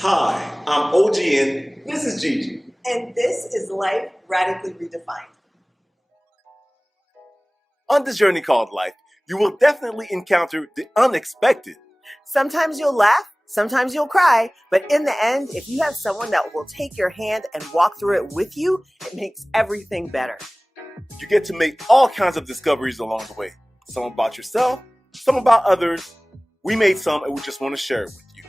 Hi, I'm OGN. This is Gigi. And this is Life Radically Redefined. On this journey called life, you will definitely encounter the unexpected. Sometimes you'll laugh, sometimes you'll cry, but in the end, if you have someone that will take your hand and walk through it with you, it makes everything better. You get to make all kinds of discoveries along the way. Some about yourself, some about others. We made some and we just want to share it with you.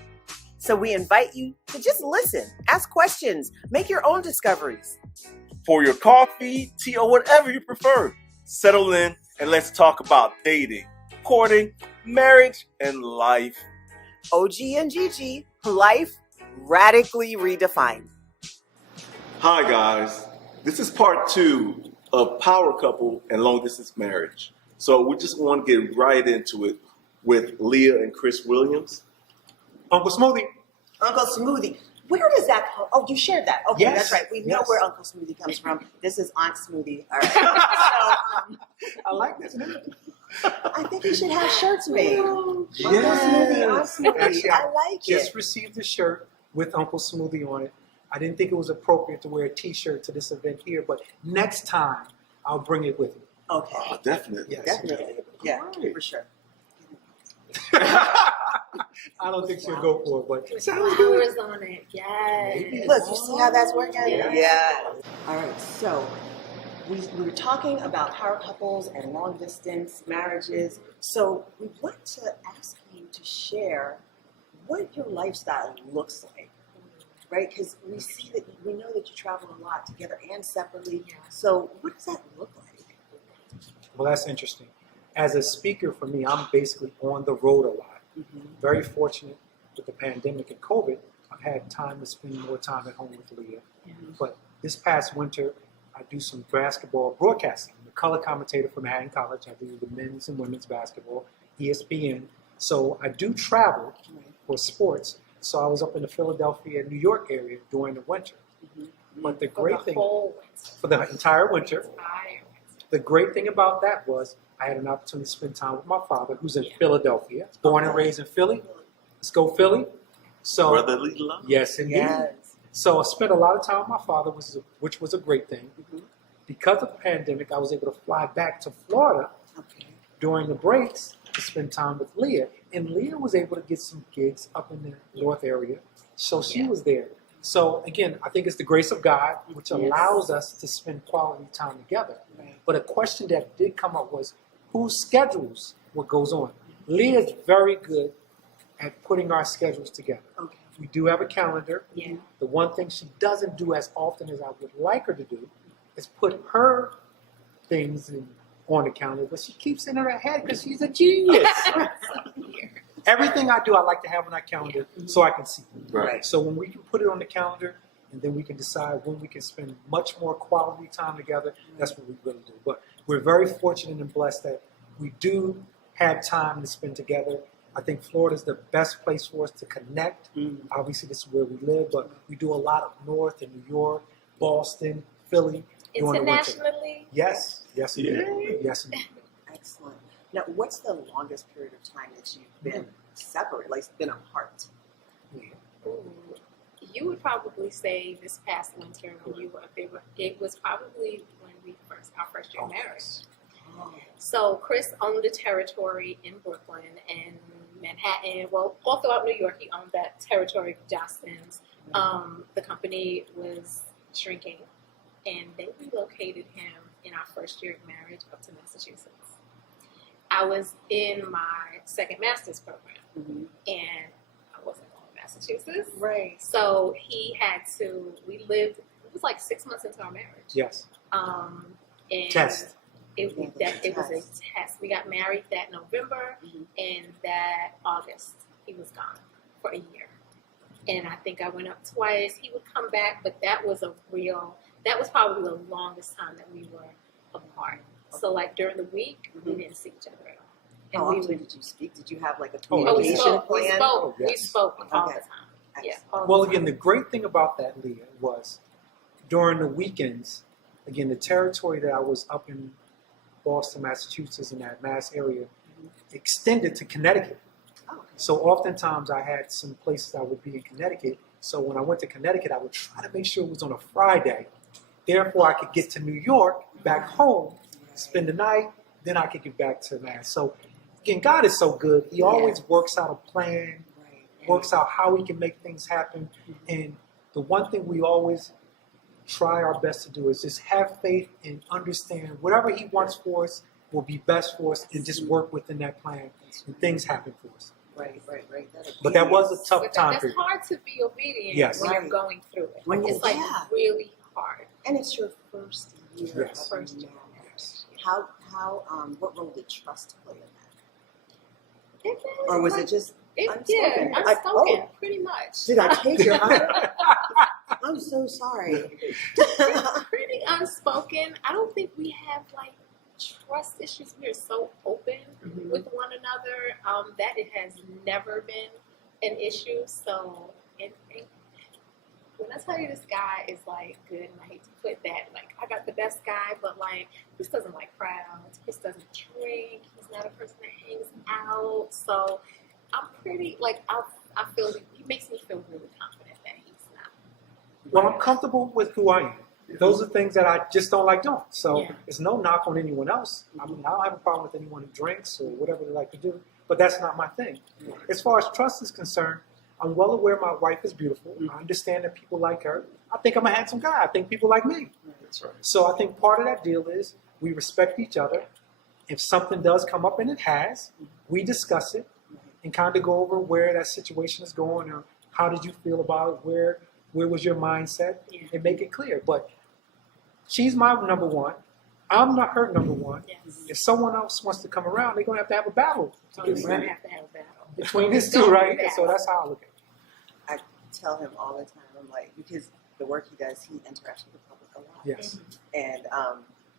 So we invite you to just listen, ask questions, make your own discoveries. Pour your coffee, tea, or whatever you prefer. Settle in and let's talk about dating, courting, marriage, and life. OG and Gigi, Life Radically Redefined. Hi guys, this is part 2 of Power Couple and Long Distance Marriage. So we just want to get right into it with Leah and Chris Williams. Uncle Smoothie. Uncle Smoothie. Where does that come? Oh, you shared that. Okay, Yes. That's right. We know Yes. where Uncle Smoothie comes from. This is Aunt Smoothie. All right. I like this. I think you should have shirts made. Uncle Yes. Smoothie, Aunt Smoothie. Actually, I like Just it. received a shirt with Uncle Smoothie on it. I didn't think it was appropriate to wear a T-shirt to this event here, but next time I'll bring it with me. Okay. Oh, definitely. Yes. Definitely. Yeah, Right. for sure. I don't think she'll go for it, but it sounds Flowers good. on it, yes. Look, you see how that's working? Yeah. All right, so we were talking about power couples and long distance marriages. So we want to ask you to share what your lifestyle looks like, right? Because we know that you travel a lot together and separately. Yeah. So what does that look like? Well, that's interesting. As a speaker, for me, I'm basically on the road a lot. Very fortunate with the pandemic and COVID. I've had time to spend more time at home with Leah. But this past winter, I do some basketball broadcasting. I'm a color commentator for Manhattan College. I do the men's and women's basketball, ESPN. So I do travel for sports. So I was up in the Philadelphia, New York area during the winter. But the great thing for the entire winter, the great thing about that was I had an opportunity to spend time with my father, who's in Philadelphia, born and raised in Philly. Let's go Philly. So Brotherly love. yes, indeed. Yes. So I spent a lot of time with my father, which was a great thing. Because of the pandemic, I was able to fly back to Florida Okay. during the breaks to spend time with Leah. And Leah was able to get some gigs up in the North area. So she was there. So again, I think it's the grace of God, which allows us to spend quality time together. But a question that did come up was, who schedules what goes on? Leah's very good at putting our schedules together. Okay. We do have a calendar. Yeah. The one thing she doesn't do as often as I would like her to do is put her things on the calendar, but she keeps it in her head because she's a genius. Everything I do, I like to have on that calendar so I can see. Right. So when we can put it on the calendar, and then we can decide when we can spend much more quality time together, that's what we really do. But we're very fortunate and blessed that we do have time to spend together. I think Florida is the best place for us to connect. Obviously, this is where we live, but we do a lot up north in New York, Boston, Philly. during the winter. Internationally? Yes, yes, indeed. Yeah. Yes, indeed. Excellent. Now, what's the longest period of time that you've been separate, like been apart? Ooh. You would probably say this past winter when you were up there, it was probably when our first year of marriage. So Chris owned a territory in Brooklyn and Manhattan. Well, all throughout New York, he owned that territory of Johnston's. The company was shrinking, and they relocated him in our first year of marriage up to Massachusetts. I was in my second master's program, and I wasn't going to Massachusetts. Right. So he had to, we lived, it was like 6 months into our marriage. Yes. And Test. It was a test. We got married that November, and that August he was gone for a year. And I think I went up twice. He would come back, but that was probably the longest time that we were apart. So like during the week, we didn't see each other at all. And How we often would, did you speak? Did you have like a we communication spoke. plan? yes. We spoke all Okay. the time. Yeah. Excellent. all the Well, time. again, the great thing about that, Leah, was during the weekends, again, the territory that I was up in Boston, Massachusetts, in that Mass area, extended to Connecticut. Oh, So oftentimes I had some places I would be in Connecticut. So when I went to Connecticut, I would try to make sure it was on a Friday. Therefore, I could get to New York, back home, spend the night, then I could get back to Mass. So again, God is so good. He always works out a plan, works out how he can make things happen. And the one thing we always try our best to do is just have faith and understand whatever he wants for us will be best for us, and just work within that plan, and things happen for us. Right. But that was a tough But time that's period. hard to be obedient Yes. when you're Right. going through it. When you- It's like yeah. really hard. And it's your first year Yes. of First marriage. Yes. What role did trust play in that? It Or was like, it just Yeah, unspoken? unspoken, Oh, pretty much. did I take your heart? I'm so sorry. Pretty unspoken. I don't think we have like trust issues. We are so open Mhm. with one another that it has never been an issue. So, and when I tell you this guy is like good, and I hate to put that, like I got the best guy, but like Chris doesn't like crowds. Chris doesn't drink. He's not a person that hangs out. So I'm pretty like I feel he makes me feel really confident that he's not. Well, I'm comfortable with who I am. Those are things that I just don't like doing. So Yeah. it's no knock on anyone else. I mean, I don't have a problem with anyone who drinks or whatever they like to do, but that's not my thing. As far as trust is concerned, I'm well aware my wife is beautiful. I understand that people like her. I think I'm a handsome guy. I think people like me. That's right. So I think part of that deal is we respect each other. If something does come up, and it has, we discuss it and kind of go over where that situation is going, or how did you feel about it, where was your mindset, Yeah. and make it clear. But she's my number one. I'm not her number one. Yes. If someone else wants to come around, they're going to have a battle So we're gonna have to have a battle. between these It's two, gonna be right? battle. So that's how I look at it. I tell him all the time, I'm like, because the work he does, he interacts with the public a lot. Yes. And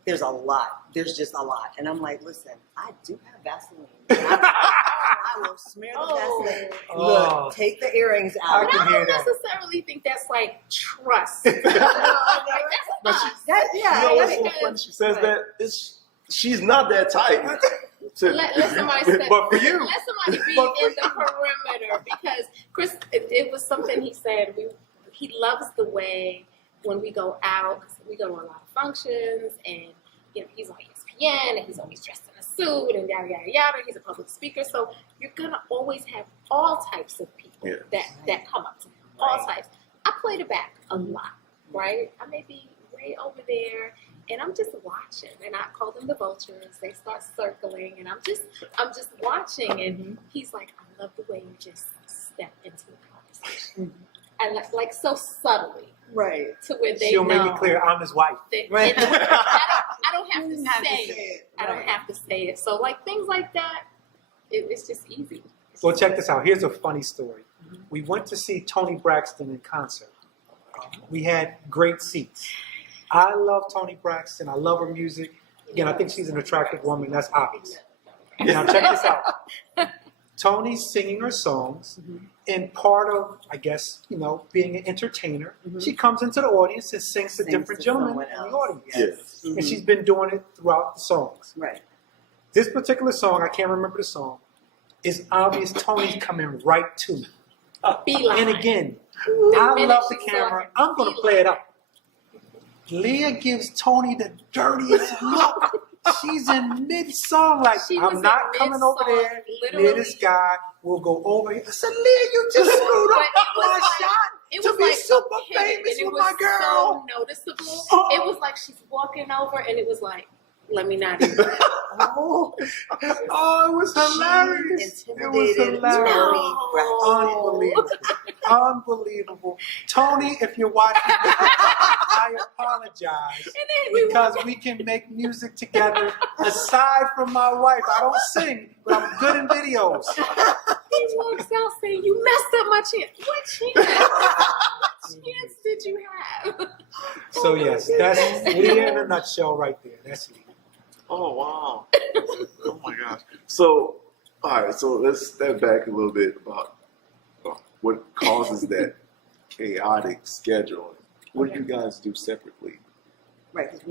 there's a lot. There's just a lot. And I'm like, listen, I do have Vaseline. I will smear the Oh. Vaseline. Oh. Look, take the earrings I out. can But I hear don't that. necessarily think that's like trust. Like, But that's us. That, You yeah, know what's yeah, so because- funny? She says that she's not that type. Let somebody step, But for you, let somebody be But for in the perimeter, because Chris, it was something he said. He loves the way when we go out, 'cause we go to a lot of functions, and you know he's on ESPN, and he's always dressed in a suit, and yada yada yada. He's a public speaker, so you're gonna always have all types of people Yeah. that come up to him, all Right. types. I play the back a lot, right? I may be way over there, and I'm just watching, and I call them the vultures. They start circling, and I'm just watching, and he's like, I love the way you just step into the conversation, and like so subtly right. to where they She'll know. make it clear I'm his wife. that- Right. and I don't have to You have to say say it. it. I don't Right. have to say it. So like things like that, it's just easy. It's Well, just check easy. this out. Here's a funny story. We went to see Toni Braxton in concert. We had great seats. I love Toni Braxton. I love her music. Again, I think she's an attractive woman. That's obvious. Now, check this out. Tony's singing her songs, and part of, I guess, being an entertainer, she comes into the audience and sings to Sings different to gentlemen someone in the else. audience. Yes. And she's been doing it throughout the songs. Right. This particular song, I can't remember the song, is obvious Tony's coming right to me. Beeline. And again, The I minute love the she saw camera. him, I'm going to play it up. Leah gives Tony the dirtiest look. She's in mid-song, like, She was I'm in not coming over mid-song, there. literally. Leah, this guy will go over here. I said, Leah, you just screwed up But it was my like- shot It to was be like super a pivot, famous and it with was my girl. so noticeable. Oh. It was like she's walking over, and it was like, let me not even. Oh, Oh, it was hilarious. It was intimidated hilarious. Toni Braxton. Unbelievable. Unbelievable. Tony, if you're watching, I apologize. And then we Because we can make music together aside from my wife. I don't sing, but I'm good in videos. He walks out saying, "You messed up my chance." What chance? What chance did you have? So yes, that's Leah in a nutshell right there. That's Leah. Oh wow! Oh my gosh! So, all right. So let's step back a little bit about what causes that chaotic scheduling. What do you guys do separately? Right, because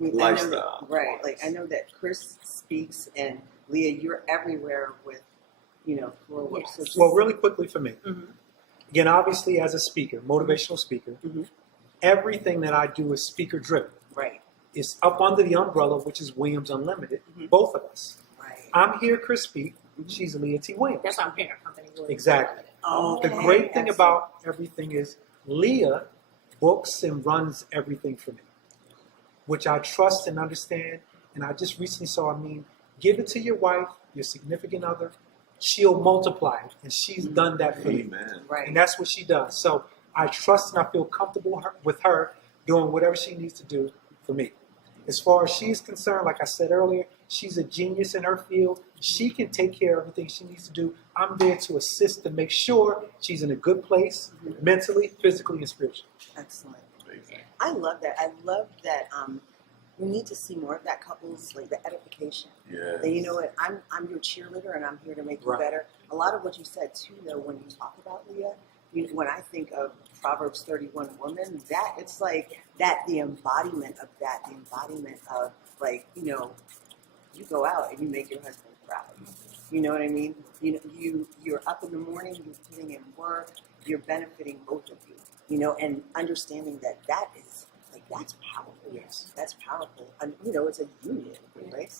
we Lifestyle. I know, right, like I know that Chris speaks, and Leah, you're everywhere with forward. Yes. So just, Well, really quickly for me. Mhm. Again, obviously, as a speaker, motivational speaker, Mhm. everything that I do is speaker driven. right, It's up under the umbrella, which is Williams Unlimited, Mhm. both of us. right. I'm here, Chris Speak. Mhm. She's Leah T. Williams. That's our parent company. Williams. Exactly. Okay, The great thing excellent. about everything is Leah books and runs everything for me, which I trust and understand. And I just recently saw a meme, give it to your wife, your significant other, she'll multiply it. And she's done that for me. Amen. Right. And that's what she does. So I trust and I feel comfortable with her doing whatever she needs to do for me. As far as she's concerned, like I said earlier, she's a genius in her field. She can take care of everything she needs to do. I'm there to assist to make sure she's in a good place, mentally, physically, and spiritually. Excellent. Amazing. I love that. I love that. We need to see more of that couples, like the edification. Yes. That, you know what, I'm your cheerleader and I'm here to make you Right. better. A lot of what you said too, though, when you talk about Leah, when I think of Proverbs 31 woman, that it's like that, the embodiment of that, the embodiment of like, you go out and you make your husband proud. You know what I mean? You're up in the morning, you're putting in work, you're benefiting both of you, and understanding that is like, that's powerful. Yes. That's powerful. And, it's a union, right?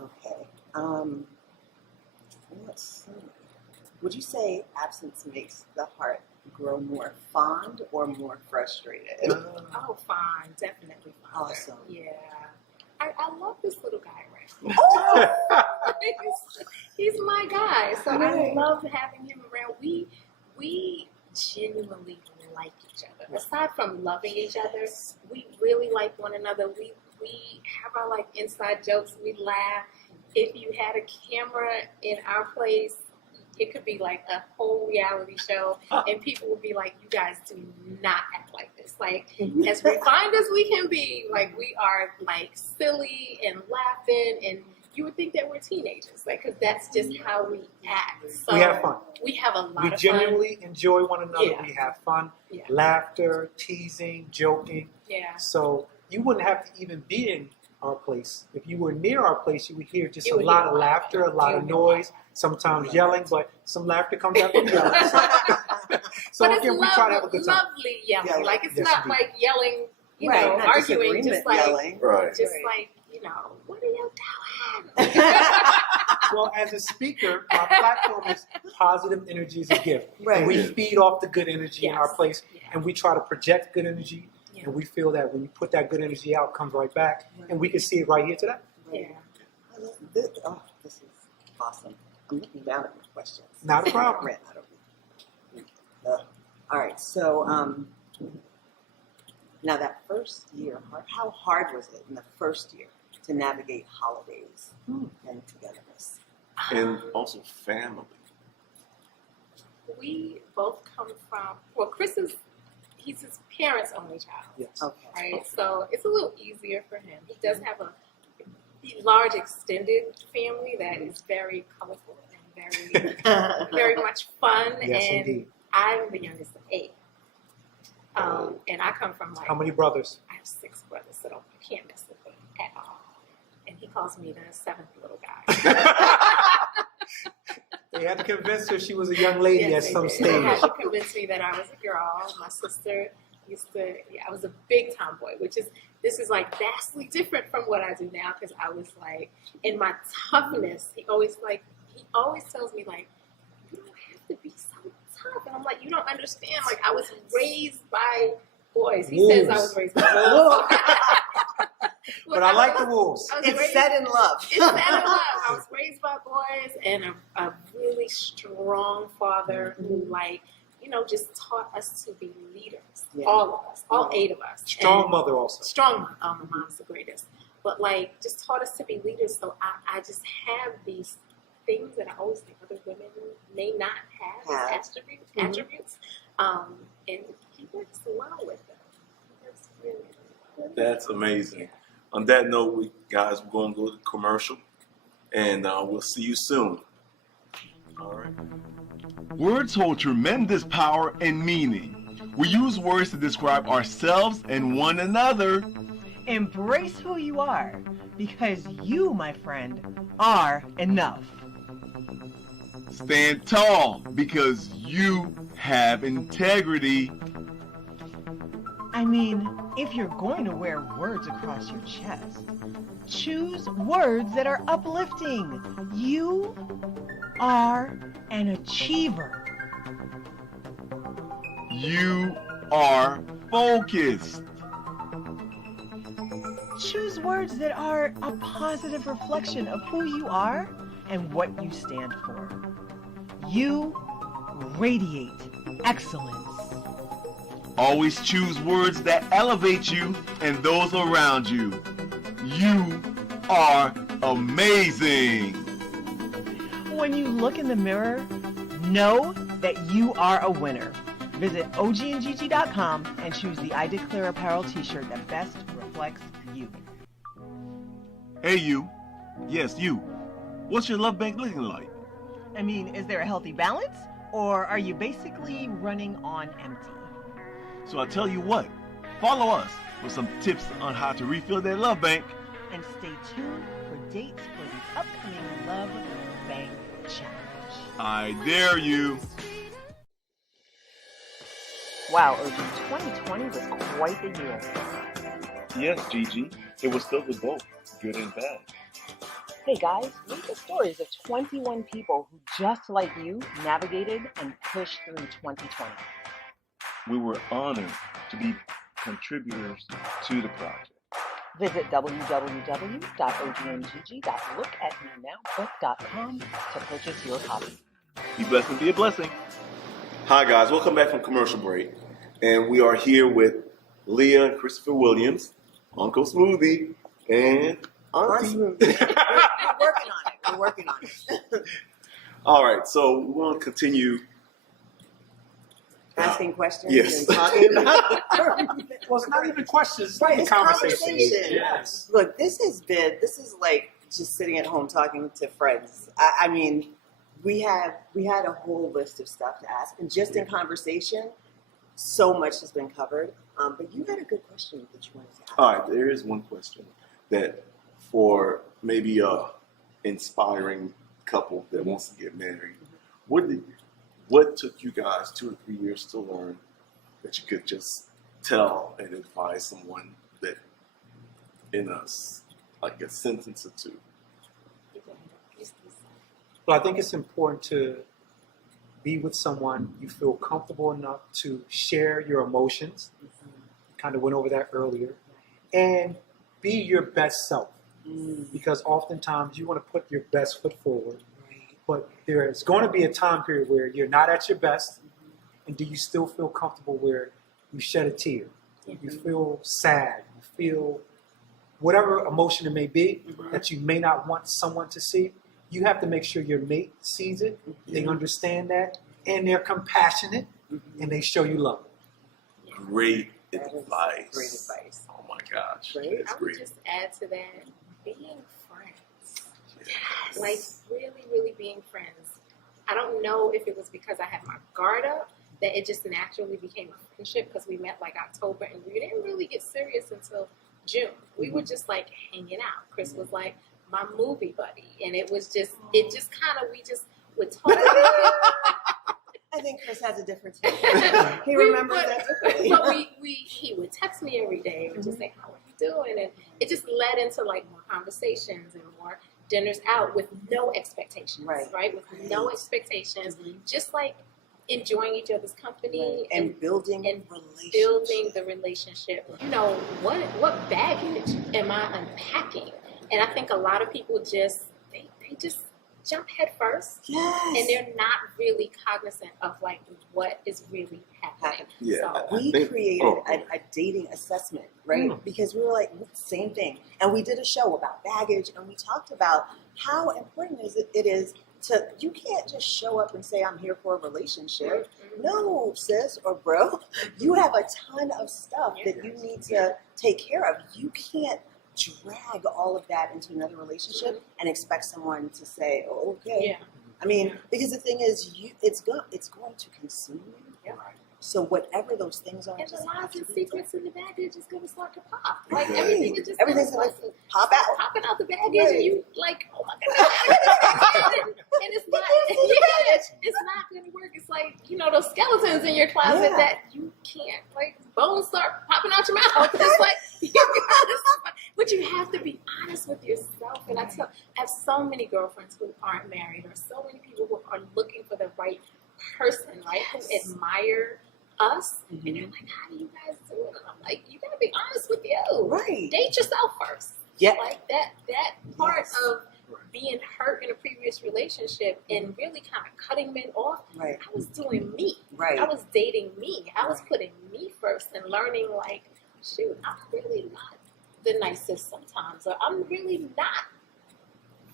Okay. Let's see. Would you say absence makes the heart grow more fond or more frustrated? Oh, fine, definitely fine. Awesome. Yeah, I love this little guy right Oh, he's my guy, so I Right. love having him around. We genuinely like each other. Aside from loving each other, we really like one another. We have our like inside jokes. We laugh. If you had a camera in our place, it could be like a whole reality show, and people would be like, "You guys do not act like this." Like, as refined as we can be, like we are like silly and laughing, and you would think that we're teenagers, like, because that's just how we act. So We have fun. We have a lot We of genuinely enjoy one another. Yeah. We have fun, Yeah. laughter, teasing, joking. fun. Yeah. So you wouldn't have to even be in our place. If you were near our place, you would hear just You a would lot hear of a lot. laughter, a lot You of would hear a lot. noise, sometimes yelling, but some laughter comes out from yelling. So But again, it's we try to have a good time. lovely yelling. Yeah. Like, it's Yes, not indeed. like yelling, Right, not arguing, disagreement just like, yelling. Right. just Right. like, what are you doing? Well, as a speaker, our platform is positive energy is a gift. Right. And we Yes. feed off the good energy in our Yes. place, Yeah. and we try to project good energy. Yeah. And we feel that when you put that good energy out, it comes right back. And we can see it right here today. Yeah. This is awesome. I'm looking down at my questions. Not a problem. Ran out of them. All right, so now that first year, how hard was it in the first year to navigate holidays and togetherness? And also family. We both come from, he's his parents' only child, Yes. Okay. right? So it's a little easier for him. He does have a large extended family that is very colorful and very much fun. Yes, and indeed. I'm the youngest of 8. And I come from like, How many brothers? I have 6 brothers, so I can't mess with them at all. And he calls me the 7th little guy. They had to convince her she was a young lady Yes, at they some did. stage. They had to convince me that I was a girl. My sister I was a big tomboy, this is like vastly different from what I do now, because I was like, in my toughness, he always tells me like, you don't have to be so tough. And I'm like, you don't understand. Like, I was raised by boys. He says I was raised by boys. But I like the wolves. I was It's raised- set in love. It's set in love. I was raised by boys, and a really strong father who, just taught us to be leaders. Yeah. All of us, all 8 of us. Strong And mother also. strong mom. Oh, my mom's the greatest. But just taught us to be leaders. So I just have these things that I always think other women may not have as attributes. And he works well with them. He works really well. That's amazing. On that note, we're going to go to commercial, and we'll see you soon. All right. Words hold tremendous power and meaning. We use words to describe ourselves and one another. Embrace who you are. Because you, my friend, are enough. Stand tall because you have integrity. I mean, if you're going to wear words across your chest, choose words that are uplifting. You are an achiever. You are focused. Choose words that are a positive reflection of who you are and what you stand for. You radiate excellence. Always choose words that elevate you and those around you. You are amazing. When you look in the mirror, know that you are a winner. Visit ogandgg.com and choose the I Declare apparel t-shirt that best reflects you. Hey you. Yes, you. What's your love bank looking like? I mean, is there a healthy balance? Or are you basically running on empty? So I tell you what, follow us for some tips on how to refill that love bank. And stay tuned for dates for the upcoming Love Bank Challenge. I dare you. Wow, OG, 2020 was quite the year. Yes, Gigi. It was filled with both good and bad. Hey guys, read the stories of 21 people who, just like you, navigated and pushed through 2020. We were honored to be contributors to the project. Visit www.ogmgg.lookatmenow.com to purchase your copy. Be blessed and be a blessing. Hi guys, welcome back from commercial break. And we are here with Leah and Christopher Williams, Uncle Smoothie, and Auntie. We're working on it. We're working on it. All right, so we want to continue Asking questions Yes. and talking about it. Well, it's not even questions, it's Right, a it's conversation. conversation. Yes. Look, this is like just sitting at home talking to friends. I mean, we had a whole list of stuff to ask, and just in conversation, so much has been covered. But you had a good question that you wanted to ask. All right, there is one question that for maybe a inspiring couple that wants to get married, what took you guys 2 or 3 years to learn that you could just tell and advise someone that in like a sentence or two? Well, I think it's important to be with someone you feel comfortable enough to share your emotions. Kind of went over that earlier. And be your best self. Because oftentimes you want to put your best foot forward. But there's going to be a time period where you're not at your best. And do you still feel comfortable where you shed a tear? You feel sad. You feel whatever emotion it may be that you may not want someone to see. You have to make sure your mate sees it. They understand that. And they're compassionate. And they show you love. Great That is advice. Great advice. Oh my gosh. Great. That's I would great. just add to that, being friends. Yes. Like really, really being friends. I don't know if it was because I had my guard up that it just naturally became a friendship because we met like October and we didn't really get serious until June. We were just like hanging out. Chris was like my movie buddy, and it just kind of, we just would talk. I think Chris has a different take. He remembers that differently. But he would text me every day and just say, "How are you doing?" And it just led into like more conversations and more dinners out with no expectations, right? With no expectations, just like enjoying each other's company and building the relationship. You know, what baggage am I unpacking? And I think a lot of people just they just jump head first, Yes. and they're not really cognizant of like what is really happening. Yeah, So, We created a dating assessment, right? Because we were like, same thing. And we did a show about baggage, and we talked about how important it is to, you can't just show up and say, I'm here for a relationship. No, sis or bro, you have a ton of stuff that you need to take care of. You can't drag all of that into another relationship and expect someone to say, oh, okay. Yeah. I mean, because the thing is, it's going to consume you. Yeah. So whatever those things are, And the just lies have to and be secrets in the baggage is gonna start to pop. Like Right. everything is just Everything's gonna gonna pop out. popping out the baggage, Right. and you like, oh my god, and it's not, it's not gonna work. It's like those skeletons in your closet Yeah. that you can't like bones start popping out your mouth. It's like, but you have to be honest with yourself. And I have so many girlfriends who aren't married, or so many people who are looking for the right person, right? Yes. Who admire us, Mhm. and they're like, how do you guys do it? And I'm like, you gotta be honest with you. Right. Date yourself first. Yeah. Like that part Yes. of being hurt in a previous relationship and really kind of cutting men off. Right. I was doing me. Right. I was dating me. I was Right. putting me first and learning like, shoot, I'm really not the nicest sometimes, or I'm really not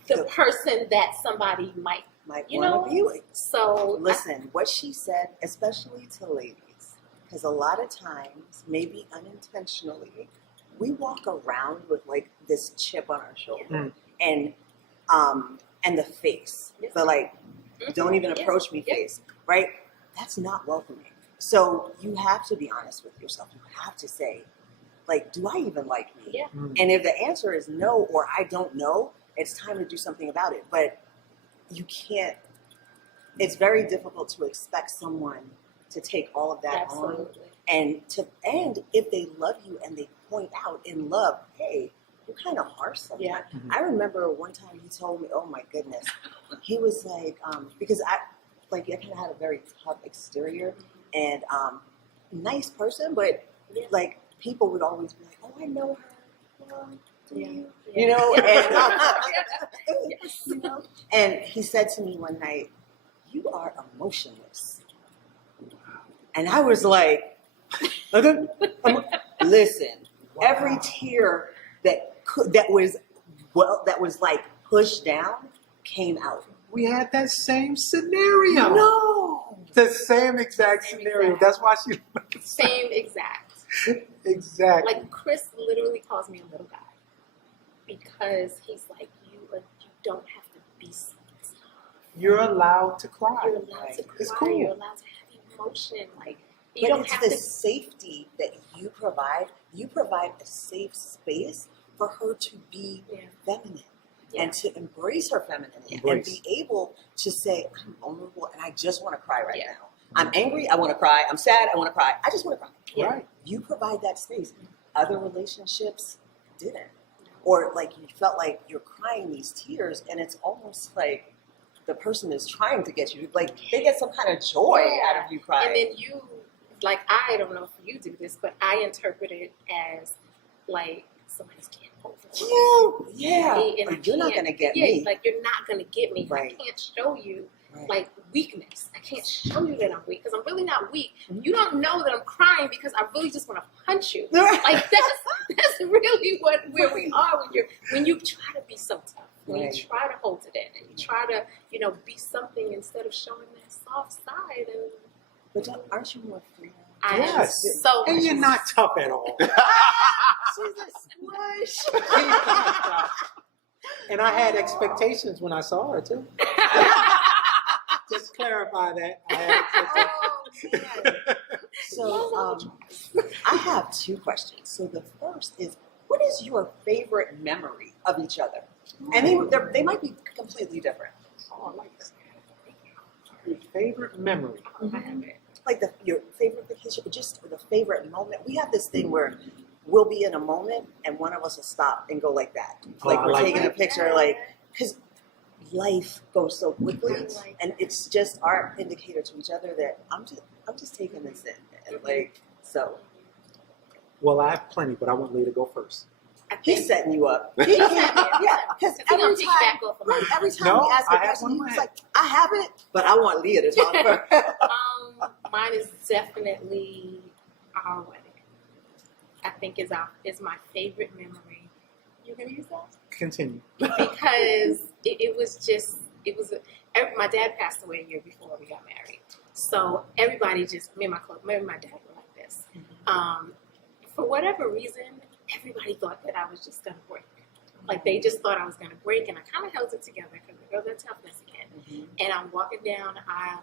the person that somebody might, Might you want know. to be with. So Listen, what she said, especially to ladies, because a lot of times, maybe unintentionally, we walk around with like this chip on our shoulder and the face, the like, don't even Yeah. approach me Yeah. face, right? That's not welcoming. So you have to be honest with yourself. You have to say, like, do I even like me? Yeah. And if the answer is no, or I don't know, it's time to do something about it. But you can't, it's very difficult to expect someone to take all of that on Absolutely. and if they love you and they point out in love, hey, you're kind of harsh sometimes. Yeah. I remember one time he told me, oh my goodness, he was like, because I kind of had a very tough exterior and nice person, but Yeah. like people would always be like, oh, I know her. Well, do Yeah. you? Yeah. You know, Yes. you know. And he said to me one night, you are emotionless. And I was like, listen, every tear that was like pushed down came out. We had that same scenario. No. The same exact Same scenario. exact. That's why she. Same exact. Exactly. Like Chris literally calls me a little guy because he's like, you don't have to be so tough. You're allowed to cry. You're allowed to cry. It's cool. You're allowed to have emotion. Like you But don't it's have the to. safety that you provide. You provide a safe space for her to be Yeah. feminine Yeah. and to embrace her femininity and Embrace. be able to say, I'm vulnerable and I just want to cry right Yeah. now. I'm angry, I want to cry. I'm sad, I want to cry. I just want to cry. Yeah. Right. You provide that space. Other relationships didn't. Or like you felt like you're crying these tears and it's almost like the person is trying to get you, like they get some kind of joy out of you crying. And then you, like, I don't know if you do this, but I interpret it as like somebody's getting over yeah, yeah. me, and Or I you're not can't- gonna get yeah, me. like you're not gonna get me. Right. I can't show you Right. like weakness. I can't show you that I'm weak because I'm really not weak. Mhm. You don't know that I'm crying because I really just want to punch you. Right. Like that's really where we are when you try to be so tough. When Right. you try to hold it in and you try to be something instead of showing that soft side. And But aren't you more free? I Yes. am so And much you're not tough at all. She's a squish. And I had expectations when I saw her too. Just clarify that. I had expectations. Oh, man. So I have two questions. So the first is, what is your favorite memory of each other? And they might be completely different. Oh, I like this. Your favorite memory. I have it. Like your favorite vacation, or just the favorite moment. We have this thing where we'll be in a moment and one of us will stop and go like that. Like Oh, I we're like taking that. a picture, like, because life goes so quickly, Yes. and it's just our indicator to each other that I'm just taking this in, and like so. Well, I have plenty, but I want Leah to go first. I He's think setting you up. He's setting me up. Yeah, because He's gonna every pick time, back off of right, mine. every time No, we ask I a have question, one in he's my like, I have it, but I want Leah to talk first. Mine is definitely our wedding. I think is my favorite memory. You gonna use that? Continue. Because it was my dad passed away a year before we got married, so everybody just me and my dad were like this. For whatever reason, everybody thought that I was just gonna break. Like they just thought I was gonna break, and I kind of held it together because the girls are toughness again. And I'm walking down the aisle,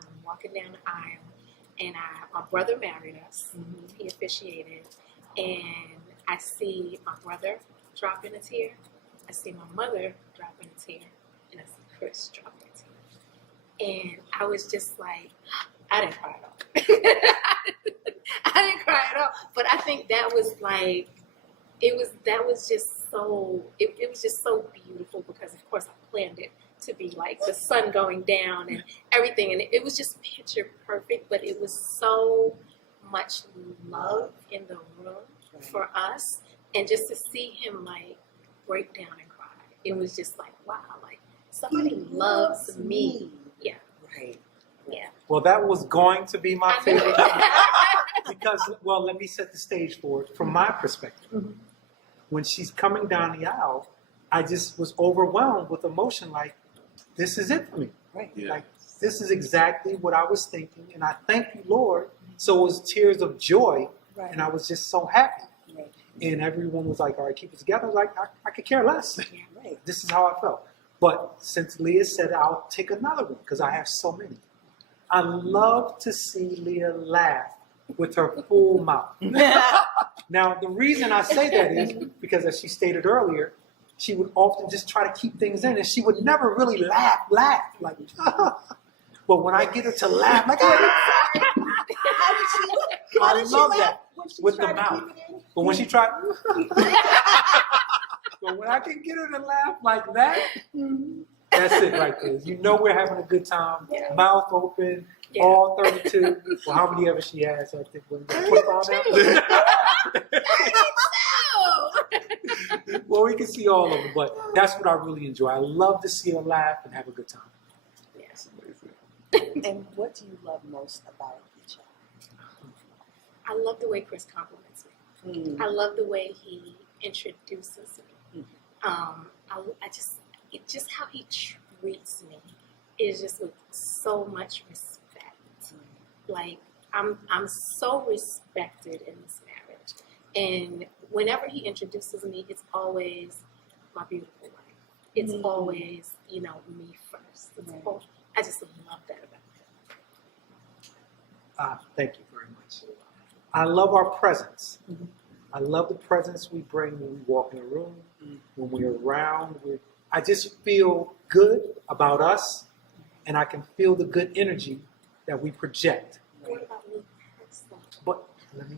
and my brother married us. He officiated, and I see my brother dropping a tear. I see my mother dropping a tear, and I see Chris dropping a tear. And I was just like, I didn't cry at all. I didn't cry at all. But I think that was like, it was just so beautiful because of course I planned it to be like the sun going down and everything, and it was just picture perfect, but it was so much love in the room for us, and just to see him like break down and cry, it was just like, wow, like somebody loves me. Yeah. Right. Yeah. Well, that was going to be my I know. favorite because, well, let me set the stage for it from my perspective. When she's coming down the aisle, I just was overwhelmed with emotion. Like, this is it for me. Right. Yeah. Like, this is exactly what I was thinking, and I thank you, Lord. So it was tears of joy, Right. and I was just so happy. Right. And everyone was like, all right, keep it together. I was like, I could care less. Right. This is how I felt. But since Leah said, I'll take another one because I have so many. I love to see Leah laugh with her full mouth. Now, the reason I say that is because, as she stated earlier, she would often just try to keep things in, and she would never really laugh. Like, but when I get her to laugh, like, How did she? I love laugh that when she with the tried to mouth. keep it in? But when she tried, but when I can get her to laugh like that, that's it right there. You know we're having a good time. Yeah. Mouth open, Yeah. all 32. Well, how many ever she has? I think 25 now. Well, we can see all of them, but that's what I really enjoy. I love to see her laugh and have a good time. That's amazing. And what do you love most about each other? I love the way Chris compliments me. I love the way he introduces me. Just how he treats me is just with so much respect. Like I'm so respected in this marriage, and whenever he introduces me, it's always my beautiful wife. It's always me first. I just love that about him. Thank you very much. I love our presence. I love the presence we bring when we walk in a room, when we're around. I just feel good about us, and I can feel the good energy that we project. What about me personally? But let me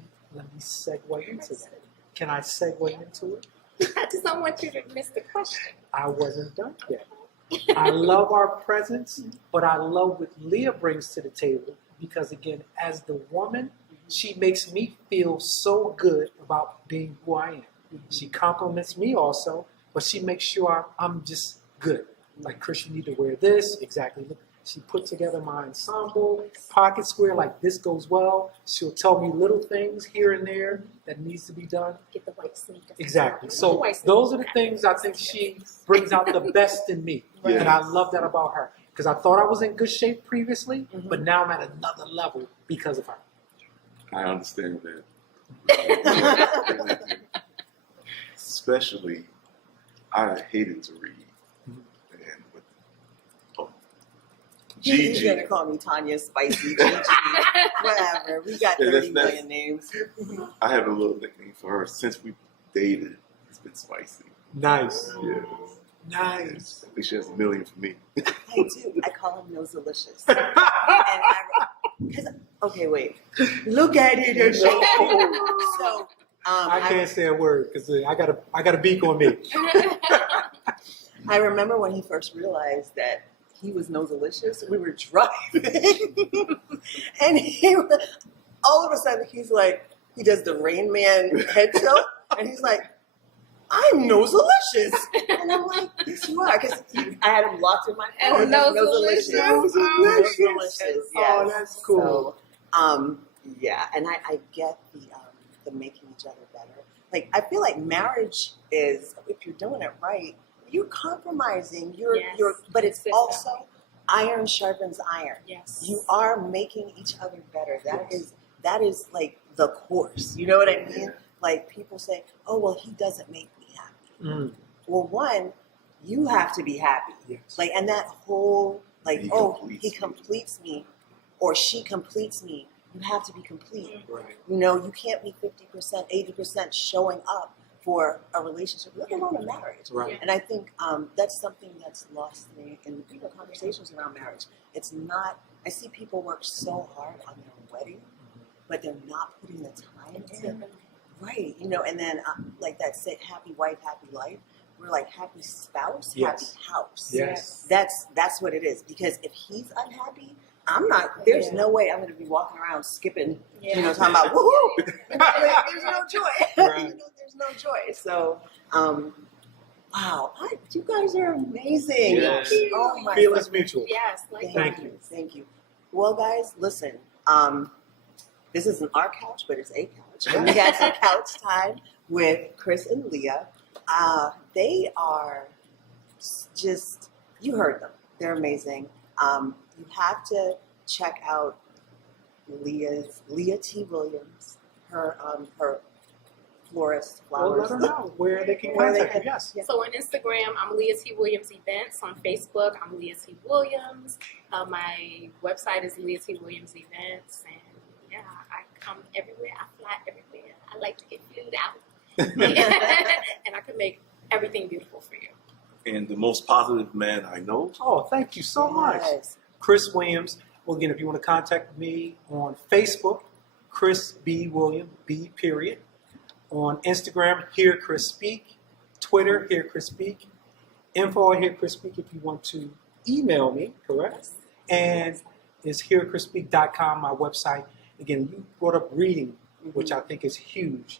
segue into that. Can I segue into it? I just don't want you to miss the question. I wasn't done yet. I love our presence, but I love what Leah brings to the table because, again, as the woman, she makes me feel so good about being who I am. She compliments me also, but she makes sure I'm just good. Like, Chris, you need to wear this. Exactly. She put together my ensemble, pocket square, like this goes well. She'll tell me little things here and there that needs to be done. Get the white sneakers. Exactly. The So white those are sneakers. the things I think she brings out the best in me. Yes. And I love that about her. Because I thought I was in good shape previously, but now I'm at another level because of her. I understand that. Especially, I hated to read. And with He's Gigi, gonna call me Tanya Spicy, Gigi, whatever. We got Yeah, 30 that's- million names. I have a little nickname for her since we dated. It's been spicy. Nice. Yeah. Nice. I think she has a million for me. I do. I call him Noselicious. Okay, wait. Look at it. And so, I can't say a word because I got a beak on me. I remember when he first realized that he was Noselicious. We were driving, and all of a sudden he's like, he does the Rain Man head tilt, and he's like, "I'm Noselicious," and I'm like, "Yes, you are," because I had him locked in my phone. Noselicious. Noselicious. Yes. Oh, that's cool. So, yeah, and I get the making each other better. Like, I feel like marriage is, if you're doing it right, you're compromising. Yes. But it's Sister. also iron sharpens iron. Yes. You are making each other better. That is like the course. You know what I mean? Like, people say, "Oh, well, he doesn't make me happy." Well, one, you have to be happy. Yes. Like, and that whole, like, He he completes me. completes me, or she completes me. you have to be complete. Right. You know, you can't be 50%, 80% showing up for a relationship, let alone a marriage. Right. And I think that's something that's lost in conversations around marriage. It's not, I see people work so hard on their wedding, but they're not putting the time in. Right. You know, and then like that say, happy wife, happy life. We're like happy spouse, Yes. happy house. Yes. That's what it is. Because if he's unhappy, I'm not. There's no way I'm going to be walking around skipping. You know, talking about woohoo. There's no joy. Right. You know, there's no joy. So, wow, you guys are amazing. Yes. Oh my Feelings God. mutual. Yes, like Thank you. Thank you. Well, guys, listen. This isn't our couch, but it's a couch. And we had some couch time with Chris and Leah. They are just, you heard them. They're amazing. You have to check out Leah T. Williams, her florist Well, flowers. let her know where they can Where they contact you. can- Yes. Yeah. So on Instagram, I'm Leah T. Williams Events. On Facebook, I'm Leah T. Williams. My website is Leah T. Williams Events. And yeah, I come everywhere. I fly everywhere. I like to get flued out. And I can make everything beautiful for you. And the most positive man I know. Oh, thank you so much. Yes. Chris Williams. Well, again, if you want to contact me on Facebook, Chris B. William, B. period. On Instagram, Hear Chris Speak. Twitter, Hear Chris Speak. Info at Hear Chris Speak if you want to email me, correct? And it's hearchrispeak.com, my website. Again, you brought up reading, which I think is huge.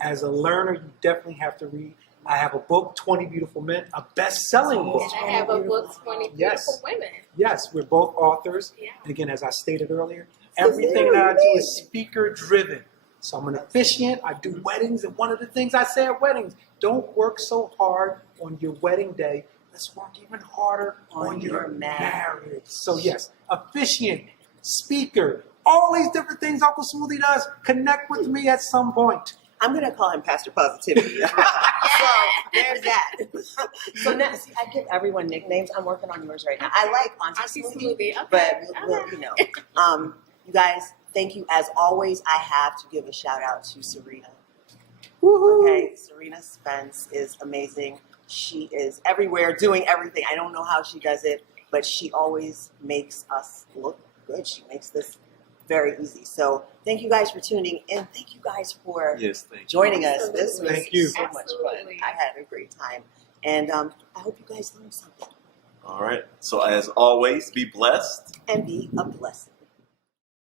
As a learner, you definitely have to read. I have a book, 20 Beautiful Men, a best-selling book. And I have a book, 20 Yes. Beautiful Women. Yes, we're both authors. Yeah. And again, as I stated earlier, everything that I do is speaker-driven. So I'm an officiant. I do weddings, and one of the things I say at weddings, don't work so hard on your wedding day. Let's work even harder on your marriage. So yes, officiant, speaker, all these different things Uncle Smoothie does. Connect with me at some point. I'm going to call him Pastor Positivity. So there's that. So now, see, I give everyone nicknames. I'm working on yours right now. I like Auntie Auntie Smoothie, Smoothie, okay. but you know. You guys, thank you. As always, I have to give a shout out to Serena. Woohoo! Okay, Serena Spence is amazing. She is everywhere doing everything. I don't know how she does it, but she always makes us look good. She makes this very easy. So thank you guys for tuning in. Thank you guys for Yes, thank you. joining us. This was Thank you. so much fun. Absolutely. I had a great time. And I hope you guys learned something. All right. So as always, be blessed. And be a blessing.